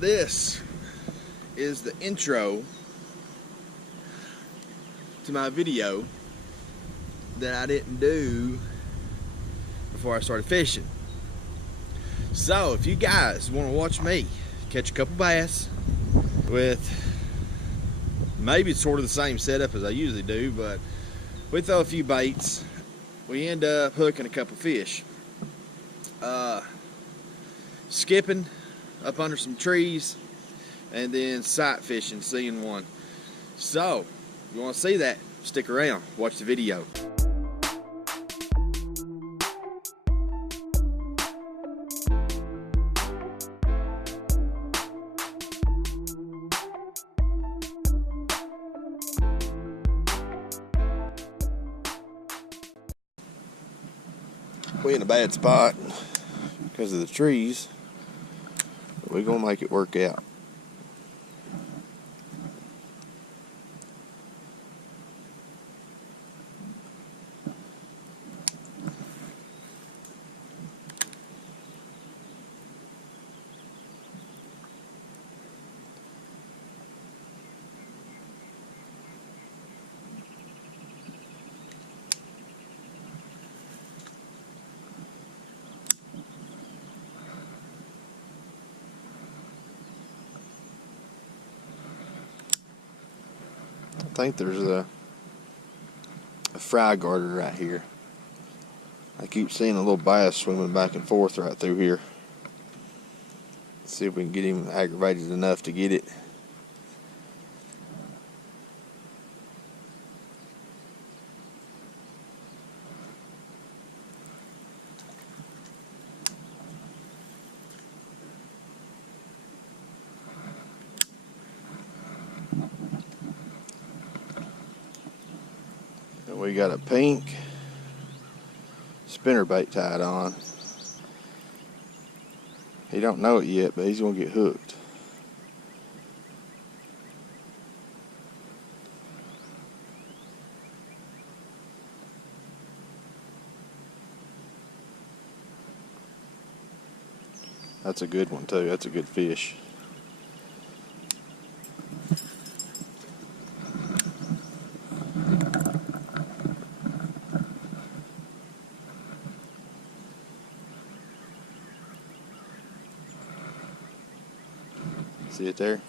This is the intro to my video that I didn't do before I started fishing. So if you guys want to watch me catch a couple bass with maybe it's sort of the same setup as I usually do, but we throw a few baits, we end up hooking a couple fish, skipping up under some trees, and then sight fishing, seeing one. So if you want to see that, stick around, watch the video. We're in a bad spot because of the trees, but we're gonna make it work out. I think there's a fry garter right here. I keep seeing a little bass swimming back and forth right through here. Let's see if we can get him aggravated enough to get it. We got a pink spinnerbait tied on. He don't know it yet, but he's gonna get hooked. That's a good one too. That's a good fish. See it there?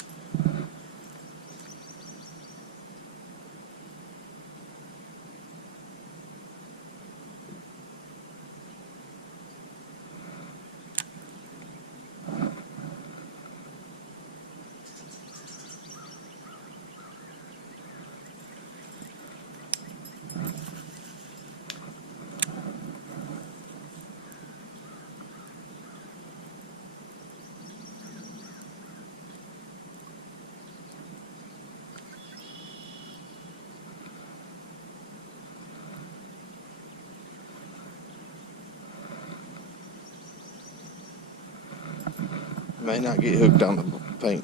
May not get hooked on the pink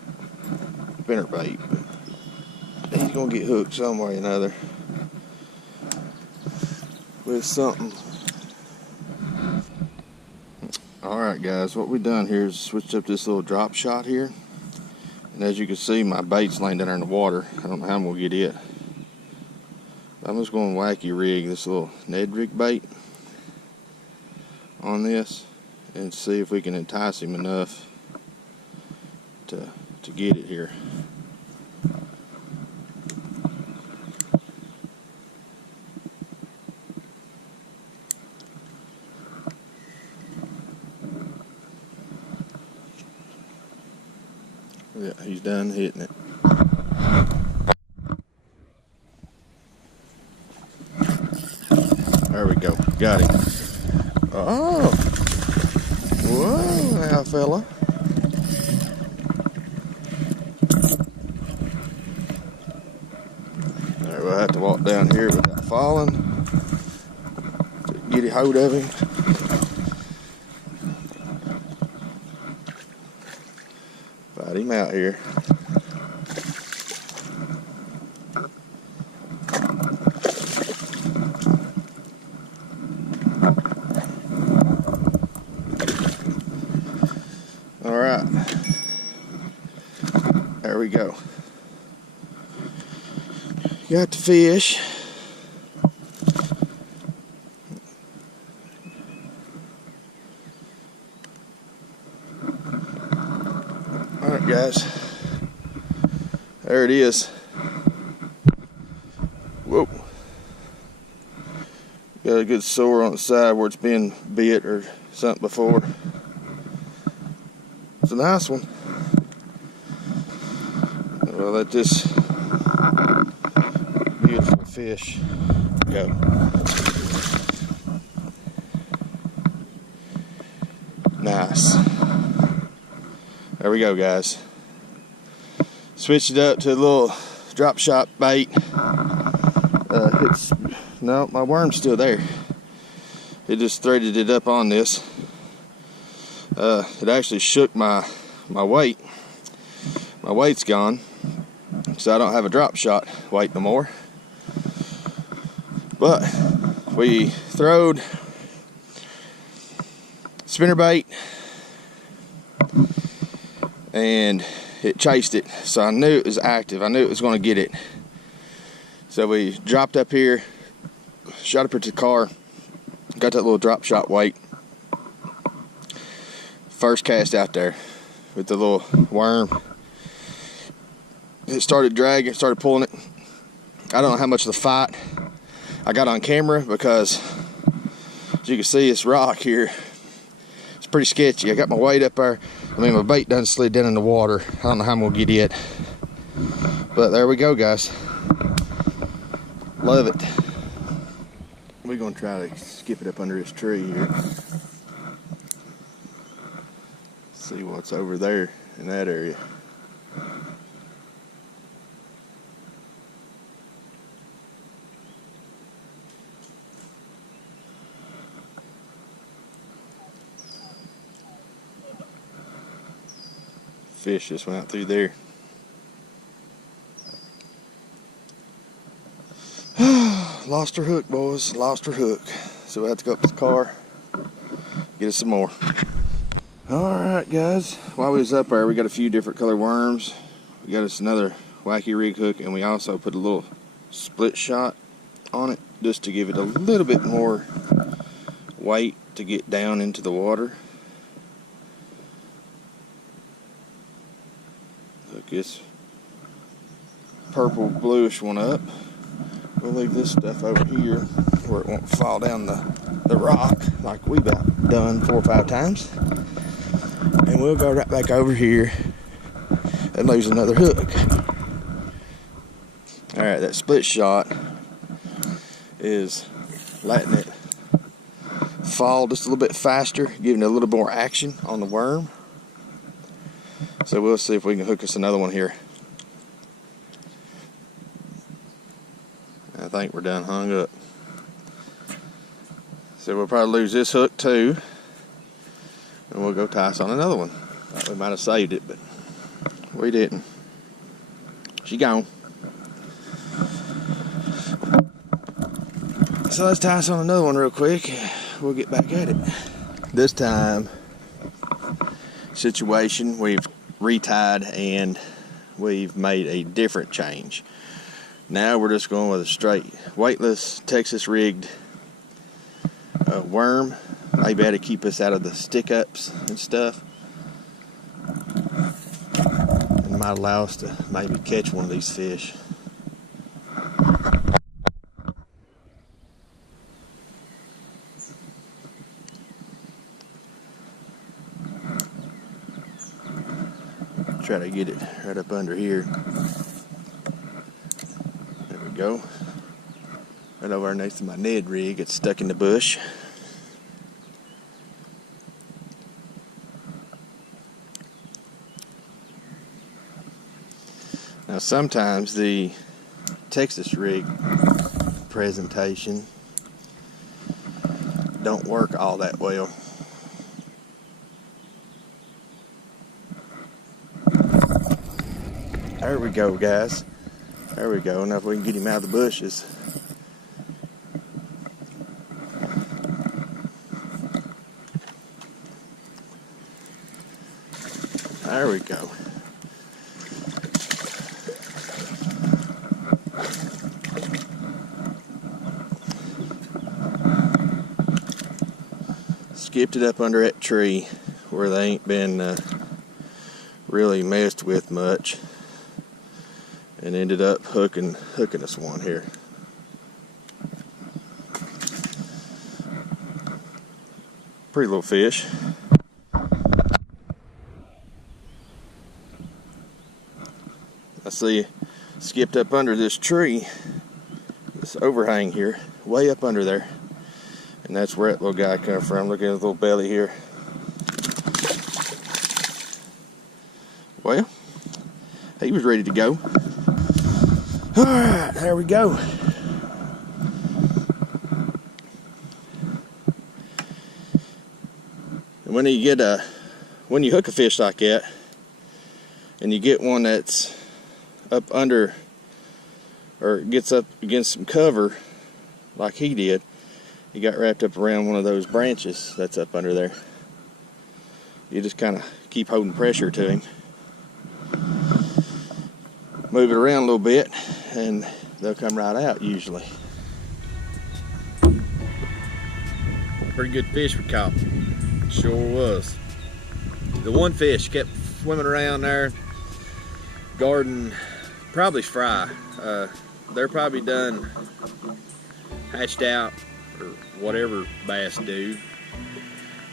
spinnerbait, but he's gonna get hooked some way or another with something. Alright guys, what we've done here is switched up this little drop shot here, and as you can see my bait's laying down there in the water. I don't know how I'm gonna get it. I'm just gonna wacky rig this little NED RIG bait on this and see if we can entice him enough to get it here. Yeah, he's done hitting it. There we go. Got him. Oh! Whoa, now fella. We'll have to walk down here without falling to get a hold of him. Fight him out here. All right. There we go. Got the fish. Alright guys, there it is. Whoa. Got a good sore on the side where it's been bit or something before. It's a nice one. We'll let this beautiful fish go. Nice. There we go, guys. Switched it up to a little drop shot bait. No, my worm's still there. It just threaded it up on this. It actually shook my weight. My weight's gone, so I don't have a drop shot weight no more. But we throwed spinnerbait and it chased it, so I knew it was active. I knew it was going to get it. So we dropped up here, shot up into the car, got that little drop shot weight. First cast out there with the little worm. It started dragging, started pulling it. I don't know how much of the fight I got on camera because, as you can see, this rock here, it's pretty sketchy. I got my weight up there. I mean, my bait done slid down in the water. I don't know how I'm gonna get it. But there we go, guys. Love it. We're gonna try to skip it up under this tree here. See what's over there in that area. Fish just went out through there. Lost her hook, boys. Lost her hook. So we have to go up to the car, get us some more. Alright guys, while we was up there, we got a few different color worms. We got us another wacky rig hook, and we also put a little split shot on it just to give it a little bit more weight to get down into the water. Hook this purple bluish one up. We'll leave this stuff over here where it won't fall down the rock like we've done 4 or 5 times. And we'll go right back over here and lose another hook. Alright, that split shot is letting it fall just a little bit faster, giving it a little more action on the worm. So we'll see if we can hook us another one here. I think we're done hung up. So we'll probably lose this hook too. And we'll go tie us on another one. Thought we might have saved it, but we didn't. She gone. So let's tie us on another one real quick. We'll get back at it. This time, situation, we've retied and we've made a different change. Now we're just going with a straight weightless Texas rigged worm. Maybe that'll keep us out of the stick ups and stuff. It might allow us to maybe catch one of these fish. Try to get it right up under here. There we go. Right over next to my NED rig. It's stuck in the bush. Now sometimes the Texas rig presentation don't work all that well. There we go, guys. There we go. Now if we can get him out of the bushes. There we go. skipped it up under that tree where they ain't been really messed with much, and ended up hooking us one here. Pretty little fish. I see skipped up under this tree, this overhang here, way up under there, and that's where that little guy come from. Look at his little belly here. Well, he was ready to go. All right, there we go. And when you hook a fish like that, and you get one that's up under, or gets up against some cover like he did, he got wrapped up around one of those branches that's up under there. You just kind of keep holding pressure to him, move it around a little bit, and they'll come right out usually. Pretty good fish we caught. Sure was. The one fish kept swimming around there, guarding probably fry. They're probably done hatched out, or whatever bass do.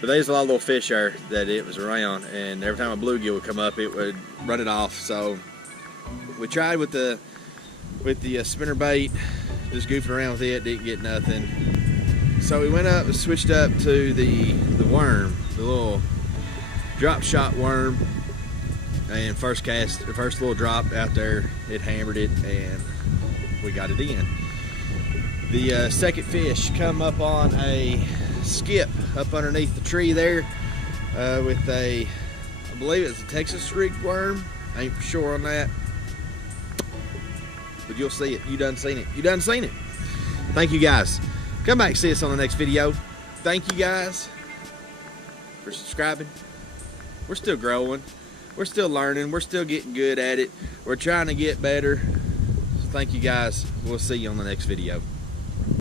But there's a lot of little fish there that it was around, and every time a bluegill would come up, it would run it off. So we tried with the spinner bait, just goofing around with it, didn't get nothing. So we went up and switched up to the worm, the little drop shot worm, and first little drop out there, it hammered it, and we got it in. The second fish come up on a skip up underneath the tree there with I believe it's a Texas rig worm. I ain't for sure on that, but you'll see it. You done seen it. You done seen it. Thank you guys. Come back and see us on the next video. Thank you guys for subscribing. We're still growing. We're still learning. We're still getting good at it. We're trying to get better. So thank you guys. We'll see you on the next video.